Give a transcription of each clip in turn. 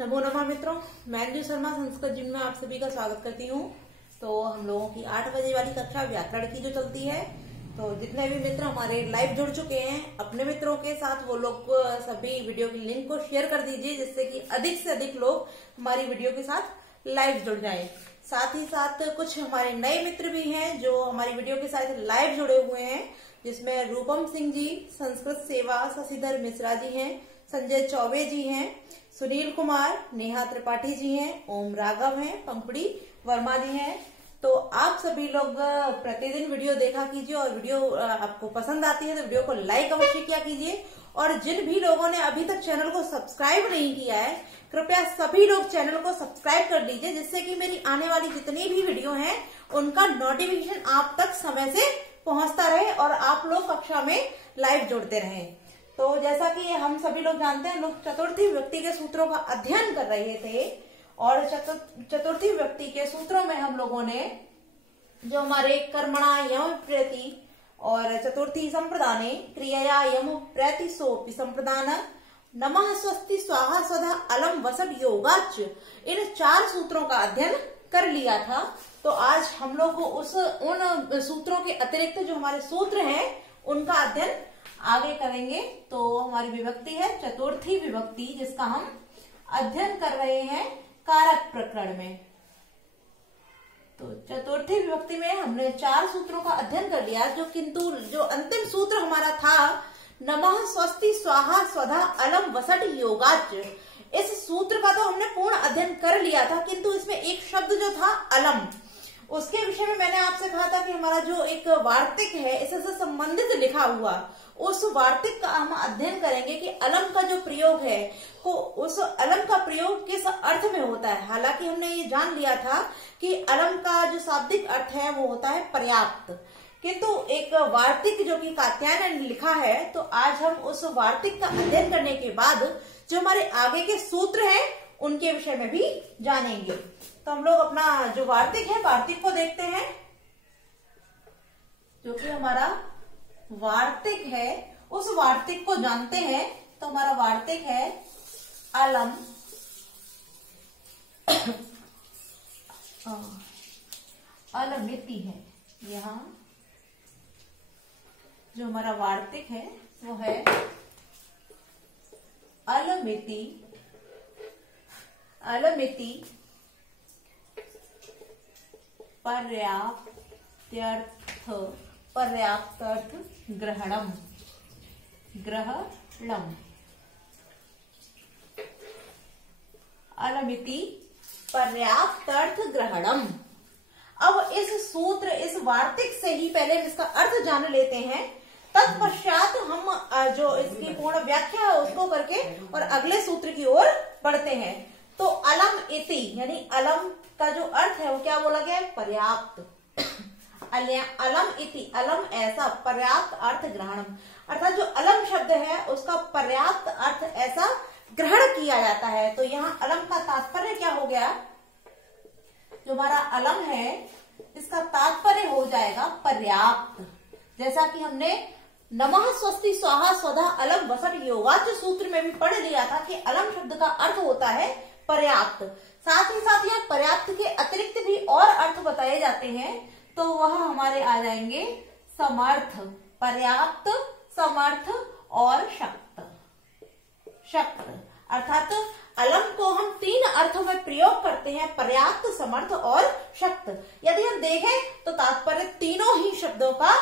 नमो नमः मित्रों, मैं अंजू शर्मा संस्कृत जिम में आप सभी का स्वागत करती हूँ। तो हम लोगों की 8 बजे वाली कक्षा व्याकरण की जो चलती है, तो जितने भी मित्र हमारे लाइव जुड़ चुके हैं अपने मित्रों के साथ, वो लोग सभी वीडियो की लिंक को शेयर कर दीजिए, जिससे कि अधिक से अधिक लोग हमारी वीडियो के साथ लाइव जुड़ जाएं। साथ ही साथ कुछ हमारे नए मित्र भी हैं जो हमारी वीडियो के साथ लाइव जुड़े हुए हैं, जिसमें रूपम सिंह जी, संस्कृत सेवा, शशिधर मिश्रा जी हैं, संजय चौबे जी हैं, सुनील कुमार, नेहा त्रिपाठी जी हैं, ओम राघव हैं, पंपड़ी वर्मा जी हैं। तो आप सभी लोग प्रतिदिन वीडियो देखा कीजिए, और वीडियो आपको पसंद आती है तो वीडियो को लाइक अवश्य किया कीजिए। और जिन भी लोगों ने अभी तक चैनल को सब्सक्राइब नहीं किया है, कृपया सभी लोग चैनल को सब्सक्राइब कर लीजिए, जिससे कि मेरी आने वाली जितनी भी वीडियो हैं उनका नोटिफिकेशन आप तक समय से पहुंचता रहे और आप लोग कक्षा में लाइव जुड़ते रहें। तो जैसा कि हम सभी लोग जानते हैं, लोग चतुर्थी विभक्ति के सूत्रों का अध्ययन कर रहे थे, और चतुर्थी विभक्ति के सूत्रों में हम लोगों ने जो हमारे कर्मणा यम प्रति और चतुर्थी संप्रदाने क्रियया यम प्रति सोपि संप्रदान नमः स्वस्ति स्वाहा स्वधा अलम वसट योगाच, इन 4 सूत्रों का अध्ययन कर लिया था। तो आज हम लोग उन सूत्रों के अतिरिक्त जो हमारे सूत्र हैं उनका अध्ययन आगे करेंगे। तो हमारी विभक्ति है चतुर्थी विभक्ति, जिसका हम अध्ययन कर रहे हैं कारक प्रकरण में। तो चतुर्थी विभक्ति में हमने 4 सूत्रों का अध्ययन कर लिया, किंतु जो अंतिम सूत्र हमारा था नमः स्वस्ति स्वाहा स्वधा अलम वसट योगाच, इस सूत्र का तो हमने पूर्ण अध्ययन कर लिया था, किंतु इसमें एक शब्द जो था अलम, उसके विषय में मैंने आपसे कहा था कि हमारा जो एक वार्तिक है इससे संबंधित लिखा हुआ, उस वार्तिक का हम अध्ययन करेंगे कि अलम का जो प्रयोग है वो उस अलम का प्रयोग किस अर्थ में होता है। हालांकि हमने ये जान लिया था कि अलम का जो शाब्दिक अर्थ है वो होता है पर्याप्त, किंतु एक वार्तिक जो कि कात्यायन ने लिखा है, तो आज हम उस वार्तिक का अध्ययन करने के बाद जो हमारे आगे के सूत्र हैं उनके विषय में भी जानेंगे। तो हम लोग अपना जो वार्तिक है, वार्तिक को देखते हैं। जो कि हमारा वार्तिक है उस वार्तिक को जानते हैं। तो हमारा वार्तिक है अलम अलमिति है। यहाँ जो हमारा वार्तिक है वो है अलमिति। अलमिति पर्याप्त्यर्थ ग्रहणम अलमिति पर्याप्त्यर्थ ग्रहणम। अब इस सूत्र, इस वार्तिक से ही पहले इसका अर्थ जान लेते हैं, तत्पश्चात हम जो इसकी पूर्ण व्याख्या है उसको करके और अगले सूत्र की ओर बढ़ते हैं। तो अलम इति यानी अलम का जो अर्थ है वो क्या बोला गया है? पर्याप्त। अलम इति, अलम ऐसा, पर्याप्त अर्थ ग्रहणम, अर्थात जो अलम शब्द है उसका पर्याप्त अर्थ ऐसा ग्रहण किया जाता है। तो यहाँ अलम का तात्पर्य क्या हो गया? जो हमारा अलम है इसका तात्पर्य हो जाएगा पर्याप्त। जैसा कि हमने नमः स्वस्ति स्वाहा स्वधा अलम वसट योगाच सूत्र में भी पढ़ लिया था कि अलम शब्द का अर्थ होता है पर्याप्त। साथ ही साथ यहाँ पर्याप्त के अतिरिक्त भी और अर्थ बताए जाते हैं, तो वह हमारे आ जाएंगे समर्थ, पर्याप्त, समर्थ और शक्त। अर्थात अलम को हम 3 अर्थों में प्रयोग करते हैं, पर्याप्त, समर्थ और शक्त। यदि हम देखें तो तात्पर्य तीनों ही शब्दों का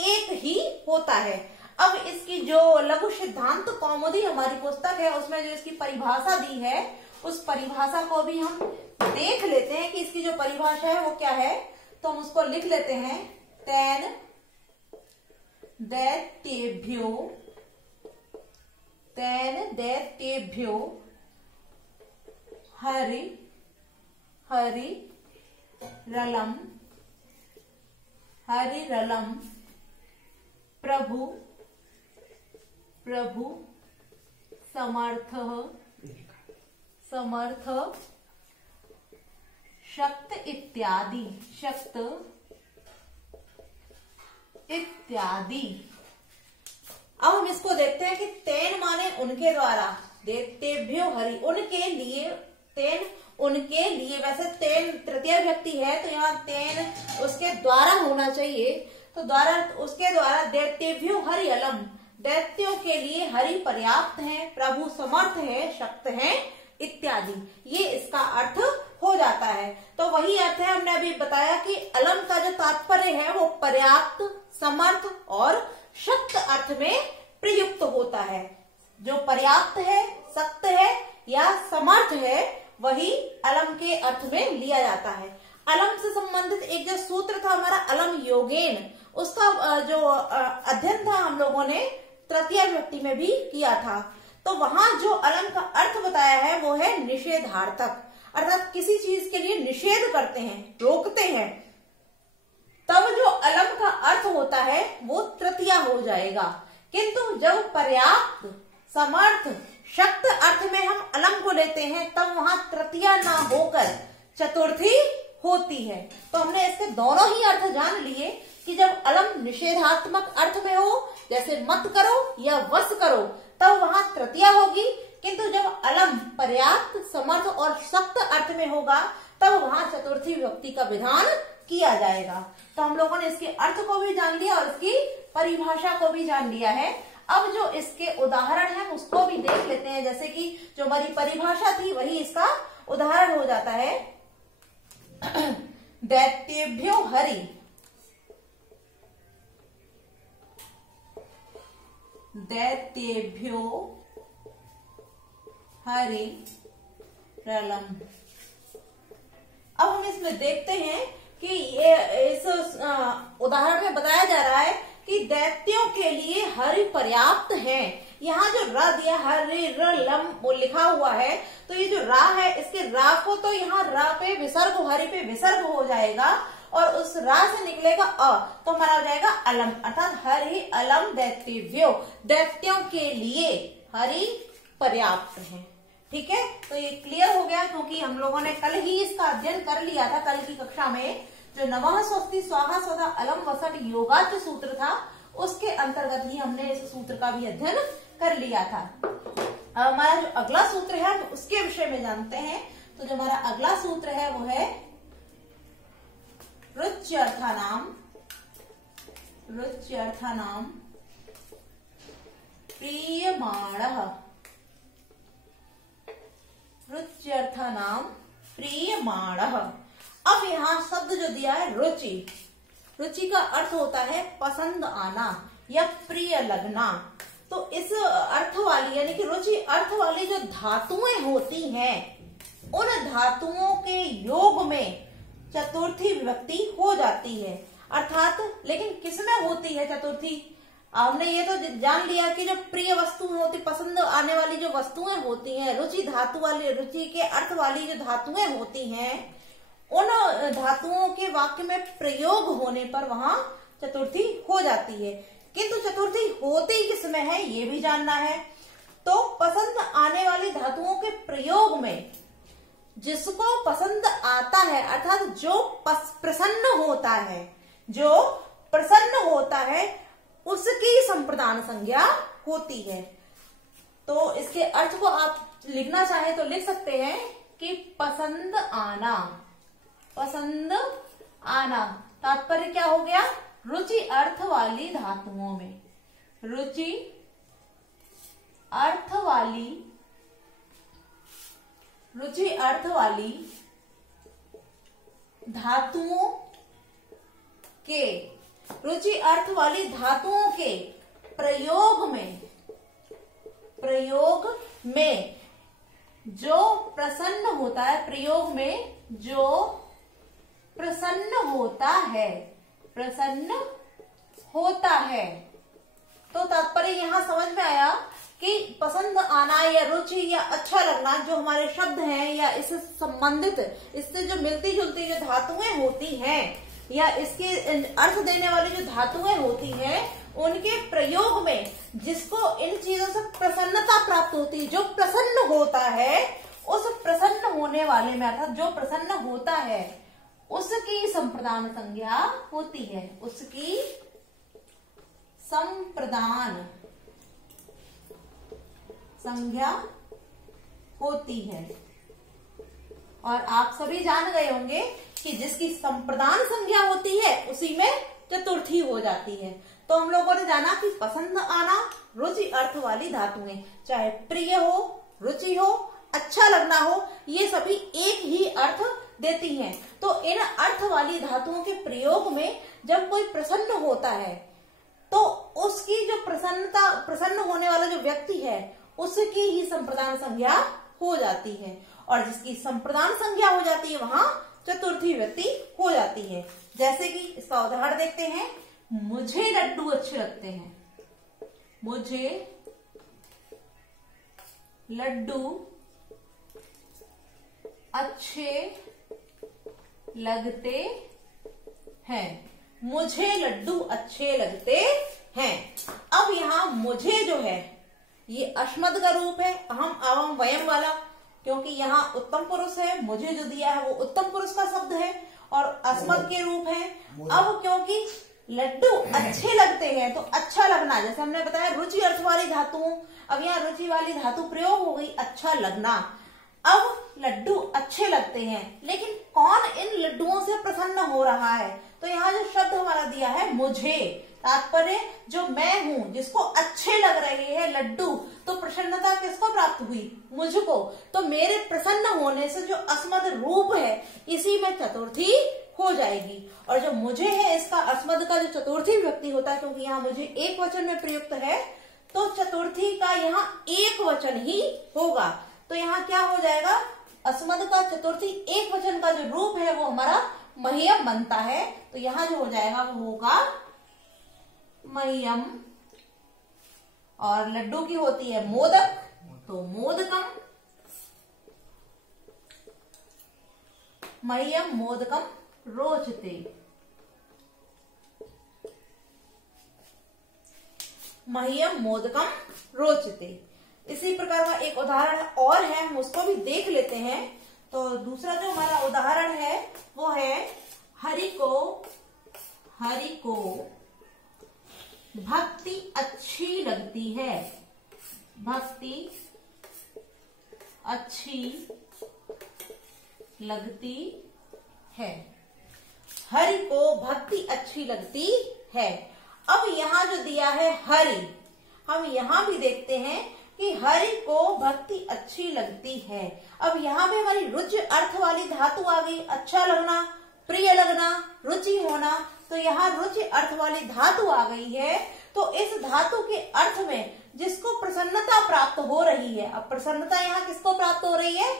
एक ही होता है। अब इसकी जो लघु सिद्धांत कौमुदी हमारी पुस्तक है उसमें जो इसकी परिभाषा दी है, उस परिभाषा को भी हम देख लेते हैं कि इसकी जो परिभाषा है वो क्या है। तो हम उसको लिख लेते हैं, तेन दैत्येभ्यो हरिरलम प्रभु समर्थ शक्त इत्यादि। अब हम इसको देखते हैं कि तेन माने उनके द्वारा, दैत्येभ्यो हरि, उनके लिए, तेन उनके लिए, वैसे तेन तृतीय व्यक्ति है तो यहाँ तेन उसके द्वारा होना चाहिए, तो द्वारा, उसके द्वारा दैत्येभ्यो हरि अलम, दैत्यों के लिए हरि पर्याप्त है, प्रभु समर्थ है, शक्त है इत्यादि, ये इसका अर्थ हो जाता है। तो वही अर्थ है, हमने अभी बताया कि अलम का जो तात्पर्य है वो पर्याप्त, समर्थ और शक्त अर्थ में प्रयुक्त होता है। जो पर्याप्त है, शक्त है या समर्थ है, वही अलम के अर्थ में लिया जाता है। अलम से संबंधित एक जो सूत्र था हमारा अलम योगेन, उसका जो अध्ययन था हम लोगों ने तृतीय व्यक्ति में भी किया था। तो वहां जो अलम का अर्थ बताया है वो है निषेधार्थक, अर्थात किसी चीज के लिए निषेध करते हैं, रोकते हैं, तब जो अलम का अर्थ होता है वो तृतीया हो जाएगा। किंतु जब पर्याप्त, समर्थ, शक्त अर्थ में हम अलम को लेते हैं तब वहां तृतीया ना होकर चतुर्थी होती है। तो हमने इसके दोनों ही अर्थ जान लिए कि जब अलम निषेधात्मक अर्थ में हो, जैसे मत करो या वश करो, तब वहां तृतीया होगी, किंतु जब अलम पर्याप्त, समर्थ और शक्त अर्थ में होगा तब वहां चतुर्थी विभक्ति का विधान किया जाएगा। तो हम लोगों ने इसके अर्थ को भी जान लिया और इसकी परिभाषा को भी जान लिया है। अब जो इसके उदाहरण है उसको भी देख लेते हैं, जैसे कि जो हमारी परिभाषा थी वही इसका उदाहरण हो जाता है। दैत्येभ्यो हरि, दैत्येभ्यो हरि प्रलम। अब हम इसमें देखते हैं कि ये इस उदाहरण में बताया जा रहा है कि दैत्यों के लिए हरि पर्याप्त है। यहाँ जो रा दिया, हरि र लम वो लिखा हुआ है, तो ये जो रा है इसके रा को तो यहाँ रा पे विसर्ग, हरि पे विसर्ग हो जाएगा और उस रा से निकलेगा अ, तो हमारा हो जाएगा अलम, अर्थात हरि अलम दैत्येभ्यो, दैत्यों के लिए हरि पर्याप्त है। ठीक है, तो ये क्लियर हो गया, क्योंकि हम लोगों ने कल ही इसका अध्ययन कर लिया था। कल की कक्षा में जो नमः स्वस्ति स्वाहा स्वधा अलम वसट योगाच सूत्र था, उसके अंतर्गत ही हमने इस सूत्र का भी अध्ययन कर लिया था। हमारा जो अगला सूत्र है उसके विषय में जानते हैं। तो जो हमारा अगला सूत्र है वो है रुच्यर्थानाम, रुच्यर्थानाम प्रीयमाणः, रुच्यर्थानाम प्रीयमाणः। अब यहाँ शब्द जो दिया है रुचि, रुचि का अर्थ होता है पसंद आना या प्रिय लगना। तो इस अर्थ वाली यानी कि रुचि अर्थ वाली जो धातुएं होती हैं, उन धातुओं के योग में चतुर्थी विभक्ति हो जाती है। अर्थात लेकिन किसमें होती है चतुर्थी? हमने ये तो जान लिया कि जो प्रिय वस्तु होती, पसंद आने वाली जो वस्तुएं होती हैं, रुचि धातु वाली, रुचि के अर्थ वाली जो धातुएं होती हैं, उन धातुओं के वाक्य में प्रयोग होने पर वहां चतुर्थी हो जाती है। किंतु चतुर्थी होती किसमें है ये भी जानना है। तो पसंद आने वाली धातुओं के प्रयोग में जिसको पसंद आता है, अर्थात जो प्रसन्न होता है, जो प्रसन्न होता है, उसकी संप्रदान संज्ञा होती है। तो इसके अर्थ को आप लिखना चाहे तो लिख सकते हैं कि पसंद आना, पसंद आना तात्पर्य क्या हो गया? रुचि अर्थ वाली धातुओं में, रुचि अर्थ वाली, रुचि अर्थ वाली धातुओं के, रुचि अर्थ वाली धातुओं के प्रयोग में, प्रयोग में जो प्रसन्न होता है, प्रयोग में जो प्रसन्न होता है, प्रसन्न होता है। तो तात्पर्य यहां समझ में आया कि पसंद आना या रुचि या अच्छा लगना जो हमारे शब्द हैं या इससे संबंधित, इससे जो मिलती जुलती जो धातुएं होती हैं या इसके अर्थ देने वाली जो धातुएं होती हैं, उनके प्रयोग में जिसको इन चीजों से प्रसन्नता प्राप्त होती है, जो प्रसन्न होता है, उस प्रसन्न होने वाले में अर्थात जो प्रसन्न होता है उसकी संप्रदान संज्ञा होती है, उसकी संप्रदान संज्ञा होती है। और आप सभी जान गए होंगे कि जिसकी संप्रदान संज्ञा होती है उसी में चतुर्थी हो जाती है। तो हम लोगों ने जाना कि पसंद आना, रुचि अर्थ वाली धातुएं, चाहे प्रिय हो, रुचि हो, अच्छा लगना हो, ये सभी एक ही अर्थ देती हैं। तो इन अर्थ वाली धातुओं के प्रयोग में जब कोई प्रसन्न होता है तो उसकी जो प्रसन्न होने वाला जो व्यक्ति है उसकी ही संप्रदान संज्ञा हो जाती है। और जिसकी संप्रदान संज्ञा हो जाती है वहां चतुर्थी व्यक्ति हो जाती है। जैसे कि इसका उदाहरण देखते हैं, मुझे लड्डू अच्छे लगते हैं। मुझे लड्डू अच्छे लगते हैं। मुझे लड्डू अच्छे लगते हैं। अब यहाँ मुझे जो है ये अस्मद का रूप है, अहम अवम वयम वाला, क्योंकि यहाँ उत्तम पुरुष है। मुझे जो दिया है वो उत्तम पुरुष का शब्द है और अस्मद के रूप है। अब क्योंकि लड्डू अच्छे लगते हैं तो अच्छा लगना, जैसे हमने बताया रुचि अर्थ वाली धातुओं, अब यहाँ रुचि वाली धातु प्रयोग हो गई अच्छा लगना। अब लड्डू अच्छे लगते हैं, लेकिन कौन इन लड्डुओं से प्रसन्न हो रहा है? तो यहाँ जो शब्द हमारा दिया है मुझे, तात्पर्य जो मैं हूं, जिसको अच्छे लग रहे हैं लड्डू, तो प्रसन्नता किसको प्राप्त हुई? मुझको। तो मेरे प्रसन्न होने से जो अस्मद रूप है इसी में चतुर्थी हो जाएगी। और जो मुझे है इसका अस्मद का जो चतुर्थी व्यक्ति होता है, क्योंकि यहाँ मुझे एक वचन में प्रयुक्त है तो चतुर्थी का यहाँ एक वचन ही होगा। तो यहाँ क्या हो जाएगा? अस्मद का चतुर्थी एक वचन का जो रूप है वो हमारा मह्यम बनता है। तो यहाँ जो हो जाएगा वो होगा मह्यम। और लड्डू की होती है मोदक, तो मोदकम। मह्यम मोदकम रोचते। मह्यम मोदकम रोचते। इसी प्रकार का एक उदाहरण और है, हम उसको भी देख लेते हैं। तो दूसरा जो हमारा उदाहरण है वो है हरि को भक्ति अच्छी लगती है। भक्ति अच्छी लगती है। हरि को भक्ति अच्छी लगती है। अब यहाँ जो दिया है हरि, हम यहाँ भी देखते हैं कि हरि को भक्ति अच्छी लगती है। अब यहाँ भी हमारी रुचि अर्थ वाली धातु आ गई, अच्छा लगना, प्रिय लगना, रुचि होना। तो यहाँ रुचि अर्थ वाली धातु आ गई है। तो इस धातु के अर्थ में जिसको प्रसन्नता प्राप्त हो रही है, अब प्रसन्नता यहाँ किसको प्राप्त हो रही है?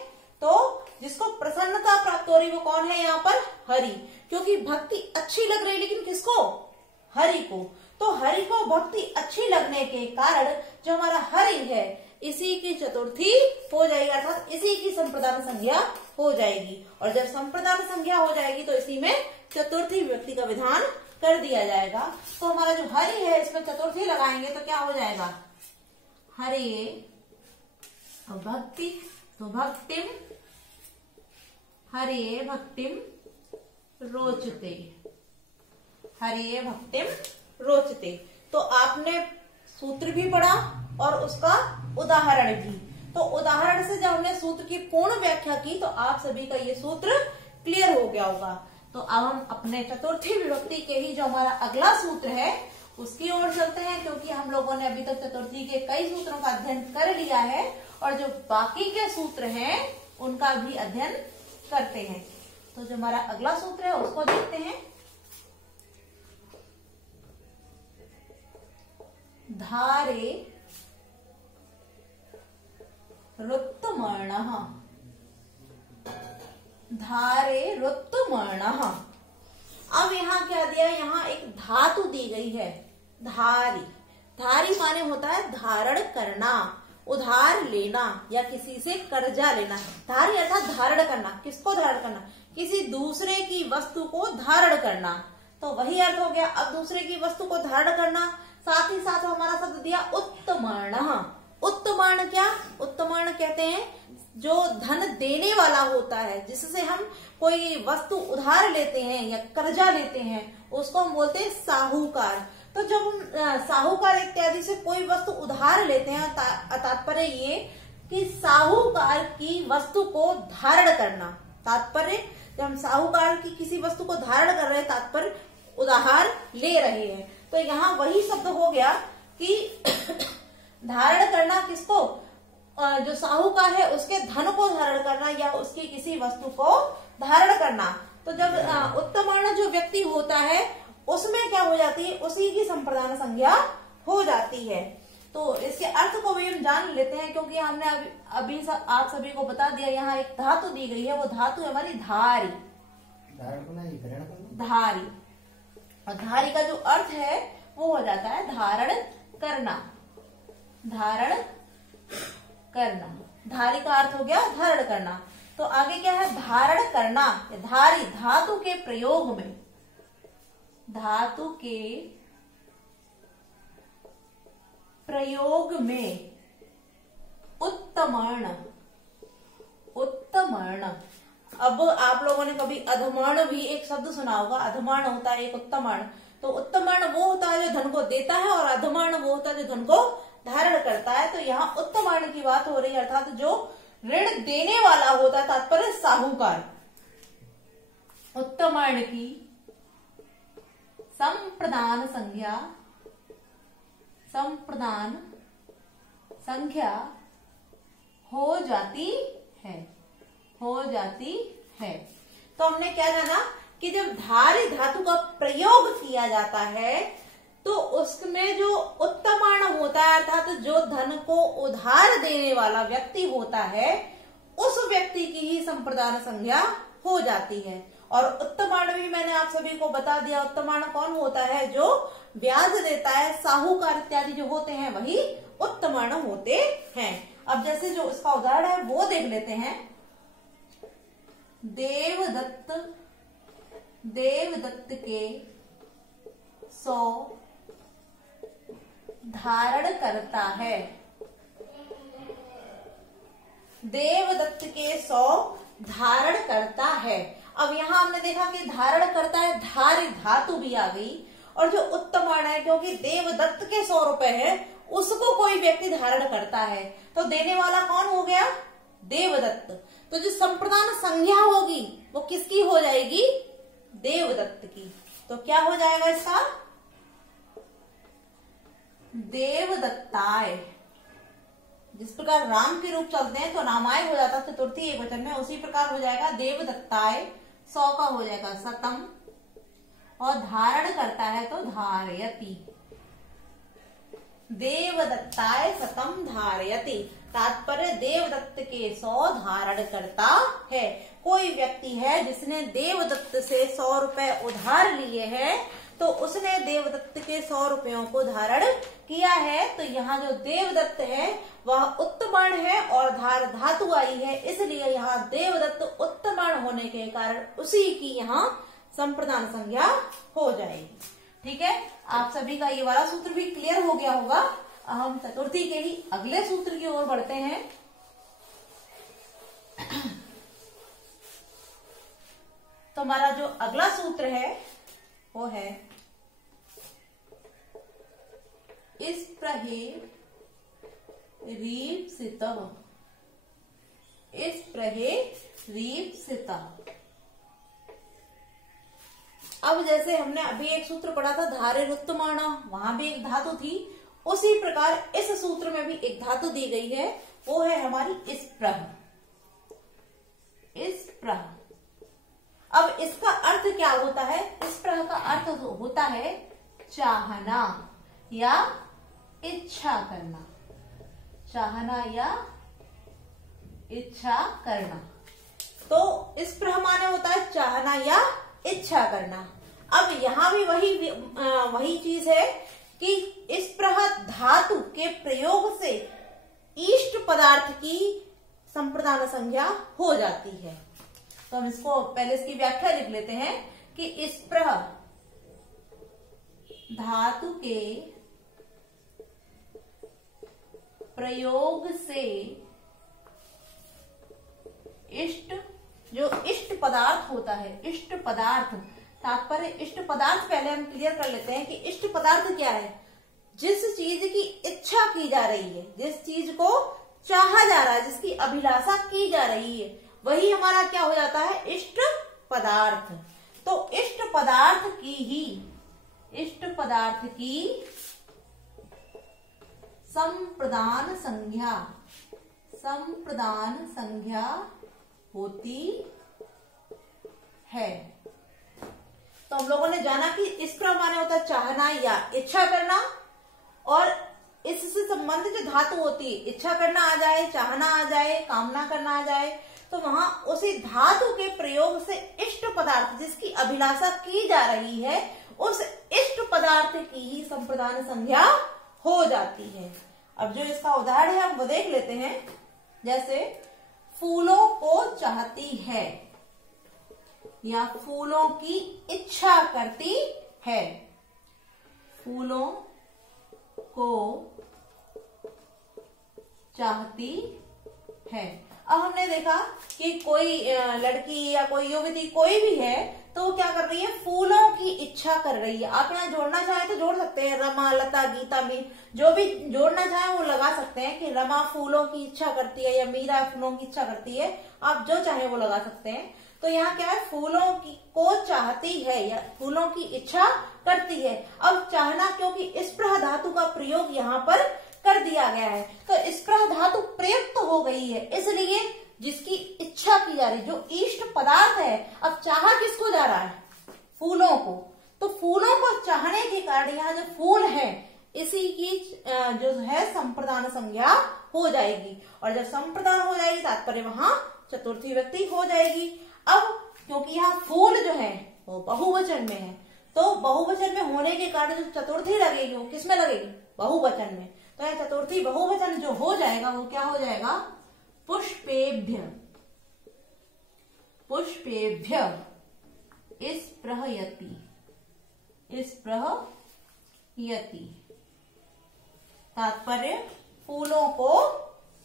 तो जिसको प्रसन्नता प्राप्त हो रही है वो कौन है यहाँ पर? हरि। क्योंकि भक्ति अच्छी लग रही, लेकिन किसको? हरि को। तो हरि को भक्ति अच्छी लगने के कारण जो हमारा हरि है इसी की चतुर्थी हो जाएगी, अर्थात इसी की संप्रदान संज्ञा हो जाएगी। और जब संप्रदान संज्ञा हो जाएगी तो इसी में चतुर्थी विभक्ति का विधान कर दिया जाएगा। तो हमारा जो हरि है इसमें चतुर्थी लगाएंगे तो क्या हो जाएगा? हरे भक्ति, तो भक्तिम, हरे भक्तिम रोचते। हरे भक्तिम रोचते। तो आपने सूत्र भी पढ़ा और उसका उदाहरण भी। तो उदाहरण से जब हमने सूत्र की पूर्ण व्याख्या की तो आप सभी का ये सूत्र क्लियर हो गया होगा। तो अब हम अपने चतुर्थी विभक्ति के ही जो हमारा अगला सूत्र है उसकी ओर चलते हैं, क्योंकि हम लोगों ने अभी तक चतुर्थी के कई सूत्रों का अध्ययन कर लिया है और जो बाकी के सूत्र हैं उनका भी अध्ययन करते हैं। तो जो हमारा अगला सूत्र है उसको देखते हैं। धारे रुत्तमर्णः। धारे रुत्तमर्णः। अब यहाँ क्या दिया? यहाँ एक धातु दी गई है, धारी। धारी माने होता है धारण करना, उधार लेना या किसी से कर्जा लेना। धारी अर्थात धारण करना। किसको धारण करना? किसी दूसरे की वस्तु को धारण करना। तो वही अर्थ हो गया। अब दूसरे की वस्तु को धारण करना, साथ ही साथ हमारा शब्द दिया उत्तमर्णः। उत्तमर्ण क्या? उत्तमर्ण कहते हैं जो धन देने वाला होता है, जिससे हम कोई वस्तु उधार लेते हैं या कर्जा लेते हैं, उसको हम बोलते हैं साहूकार। तो जब हम साहूकार इत्यादि से कोई वस्तु उधार लेते हैं, तात्पर्य ये कि साहूकार की वस्तु को धारण करना। तात्पर्य, जब हम साहूकार की किसी वस्तु को धारण कर रहे हैं, तात्पर्य उधार ले रहे हैं। तो यहाँ वही शब्द हो गया कि धारण करना किसको, जो साहूकार है उसके धन को धारण करना या उसकी किसी वस्तु को धारण करना। तो जब उत्तमाण जो व्यक्ति होता है उसमें क्या हो जाती है, उसी की संप्रदान संज्ञा हो जाती है। तो इसके अर्थ को भी हम जान लेते हैं, क्योंकि हमने अभी आप सभी को बता दिया, यहाँ एक धातु दी गई है, वो धातु है हमारी धारी। धारी, और धारी का जो अर्थ है वो हो जाता है धारण करना। धारण करना, धारी का अर्थ हो गया धारण करना। तो आगे क्या है, धारण करना। धारी, धातु के प्रयोग में, धातु के प्रयोग में उत्तमर्ण। उत्तमर्ण, अब आप लोगों ने कभी अधमर्ण भी एक शब्द सुना होगा। अधमर्ण होता है एक उत्तमर्ण। तो उत्तमर्ण वो होता है जो धन को देता है, और अधमर्ण वो होता है जो धन को धारण करता है। तो यहाँ उत्तमर्ण की बात हो रही है, अर्थात जो ऋण देने वाला होता है, तात्पर्य साहूकार। उत्तमर्ण की संप्रदान संज्ञा, संप्रदान संख्या हो जाती है, हो जाती है। तो हमने क्या जाना कि जब धारी धातु का प्रयोग किया जाता है तो उसमें जो उत्तमाण होता है, अर्थात जो धन को उधार देने वाला व्यक्ति होता है, उस व्यक्ति की ही संप्रदान संज्ञा हो जाती है। और उत्तमाण भी मैंने आप सभी को बता दिया। उत्तमाण कौन होता है, जो ब्याज देता है, साहूकार इत्यादि जो होते हैं वही उत्तमाण होते हैं। अब जैसे जो इसका उदाहरण है वो देख लेते हैं। देवदत्त, देवदत्त के 100 धारण करता है। देवदत्त के 100 धारण करता है। अब यहाँ हमने देखा कि धारण करता है, धारी धातु भी आ गई, और जो उत्तमाण है, क्योंकि देवदत्त के 100 रुपए है, उसको कोई व्यक्ति धारण करता है, तो देने वाला कौन हो गया, देवदत्त। तो जो संप्रदान संज्ञा होगी वो किसकी हो जाएगी, देवदत्त की। तो क्या हो जाएगा इसका, देवदत्ताय। जिस प्रकार राम के रूप चलते हैं तो रामाय हो जाता है चतुर्थी एकवचन में, उसी प्रकार हो जाएगा देवदत्ताय। 100 का हो जाएगा शतम, और धारण करता है तो धारयति। देवदत्ताय शतम धारयति, तात्पर्य देवदत्त के 100 धारण करता है। कोई व्यक्ति है जिसने देवदत्त से 100 रुपए उधार लिए हैं, तो उसने देवदत्त के 100 रुपयों को धारण किया है। तो यहाँ जो देवदत्त है वह उत्तमाण है और धार धातु आई है, इसलिए यहाँ देवदत्त उत्तमाण होने के कारण उसी की यहाँ संप्रदान संज्ञा हो जाएगी। ठीक है, आप सभी का ये वाला सूत्र भी क्लियर हो गया होगा। हम चतुर्थी के ही अगले सूत्र की ओर बढ़ते हैं। तो हमारा जो अगला सूत्र है वो है इस प्रहे रीप्सितः। इस प्रहे रीप्सितः। अब जैसे हमने अभी एक सूत्र पढ़ा था धारे रुत्तमाणा, वहां भी एक धातु थी, उसी प्रकार इस सूत्र में भी एक धातु दी गई है, वो है हमारी इस प्रह। इस प्रह। अब इसका अर्थ क्या होता है, इस प्रह का अर्थ होता है चाहना या इच्छा करना। चाहना या इच्छा करना। तो इस प्रह माने होता है चाहना या इच्छा करना। अब यहां भी वही चीज है कि इस प्रह धातु के प्रयोग से इष्ट पदार्थ की संप्रदान संज्ञा हो जाती है। तो हम इसको पहले इसकी व्याख्या लिख लेते हैं कि इस प्रह धातु के प्रयोग से इष्ट, जो इष्ट पदार्थ होता है, इष्ट पदार्थ, तात्पर्य इष्ट पदार्थ पहले हम क्लियर कर लेते हैं कि इष्ट पदार्थ क्या है। जिस चीज की इच्छा की जा रही है, जिस चीज को चाहा जा रहा है, जिसकी अभिलाषा की जा रही है, वही हमारा क्या हो जाता है, इष्ट पदार्थ। तो इष्ट पदार्थ की संप्रदान संज्ञा होती है। तो हम लोगों ने जाना कि स्प्रह माने होता है चाहना या इच्छा करना, और इससे संबंधित जो धातु होती है, इच्छा करना आ जाए, चाहना आ जाए, कामना करना आ जाए, तो वहां उसी धातु के प्रयोग से इष्ट पदार्थ, जिसकी अभिलाषा की जा रही है, उस इष्ट पदार्थ की ही संप्रदान संज्ञा हो जाती है। अब जो इसका उदाहरण है हम वो देख लेते हैं। जैसे फूलों को चाहती है या फूलों की इच्छा करती है, फूलों को चाहती है। अब हमने देखा कि कोई लड़की या कोई युवती कोई भी है, तो वो क्या कर रही है, फूलों की इच्छा कर रही है। आप यहाँ जोड़ना चाहें तो जोड़ सकते हैं, रमा, लता, गीता, मीर, जो भी जोड़ना चाहें वो लगा सकते हैं कि रमा फूलों की इच्छा करती है या मीरा फूलों की इच्छा करती है, आप जो चाहे वो लगा सकते हैं। तो यहाँ क्या है, फूलों की को चाहती है या फूलों की इच्छा करती है। अब चाहना, क्योंकि स्प्रह धातु का प्रयोग यहाँ पर कर दिया गया है, तो स्प्रह धातु प्रयुक्त हो गई है, इसलिए जिसकी इच्छा की जा रही, जो इष्ट पदार्थ है, अब चाहा किसको जा रहा है, फूलों को। तो फूलों को चाहने के कारण यहाँ जो फूल है, इसी की जो है संप्रदान संज्ञा हो जाएगी, और जब संप्रदान हो जाएगी तात्पर्य वहां चतुर्थी व्यक्ति हो जाएगी। अब क्योंकि यहाँ फूल जो है वो बहुवचन में है, तो बहुवचन में होने के कारण जो चतुर्थी लगेगी वो किसमें लगेगी, बहुवचन में। तो यह चतुर्थी बहुवचन जो हो जाएगा वो क्या हो जाएगा, पुष्पेभ्य स्पृहयति, तात्पर्य फूलों को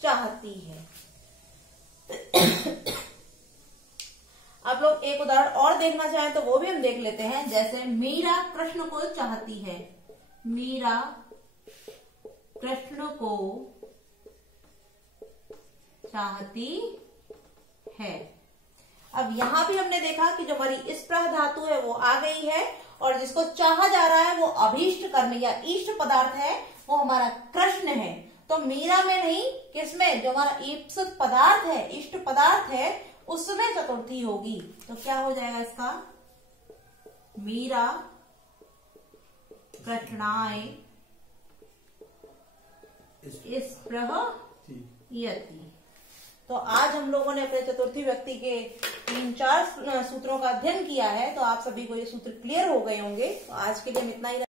चाहती है। आप लोग एक उदाहरण और देखना चाहें तो वो भी हम देख लेते हैं। जैसे मीरा कृष्ण को चाहती है, मीरा कृष्ण को चाहती है। अब यहां भी हमने देखा कि जो हमारी स्प्रह धातु है वो आ गई है, और जिसको चाहा जा रहा है वो अभीष्ट कर्म या इष्ट पदार्थ है, वो हमारा कृष्ण है। तो मीरा में नहीं, किसमें, जो हमारा ईप्सित पदार्थ है, इष्ट पदार्थ है, उसमें चतुर्थी होगी। तो क्या हो जाएगा इसका, मीरा कृष्णाय स्पृहयति। तो आज हम लोगों ने अपने चतुर्थी व्यक्ति के 3-4 सूत्रों का अध्ययन किया है, तो आप सभी को ये सूत्र क्लियर हो गए होंगे। तो आज के लिए हम इतना ही